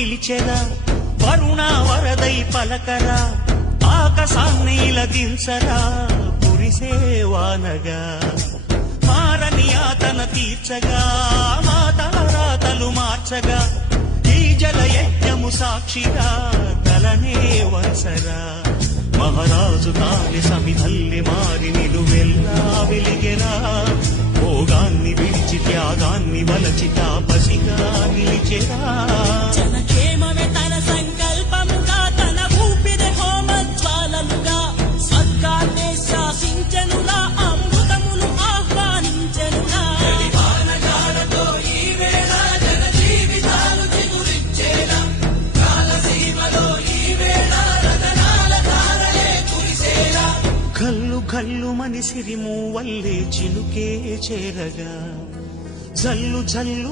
పిలిచెరా వరుణ వరదై పలకరా ఆకాశాన్ని ఇలదించరా కురిసేవానగా మారని ఆతన తీర్చగా మాతారాతలు మార్చగా ఈ జలయజ్ఞము సాక్షిగా తలనే వసరా మహారాజు కాలి సమిధల్లి మారి నిలువెల్లా వెలిగెరా భోగాన్ని విడిచి త్యాగాన్ని వలచి తాపసిగా నిలిచెరా జనక్షేమమే తన సంకల్పముగా తన ఊపిరి హోమజ్వాలలుగా స్వర్గాన్నే శాసించెనురా అమృతమును ఆహ్వానించెనురా వానగాడతో ఈ వేళ జన జీవితాలు చిగురించేలా కాలసీమలో ఈ వేళ రతనాల ధారలే కురిసేలా కల్లు కల్లు మని సిరిము వల్లే చిలుకే చేరగా జల్లు జల్లు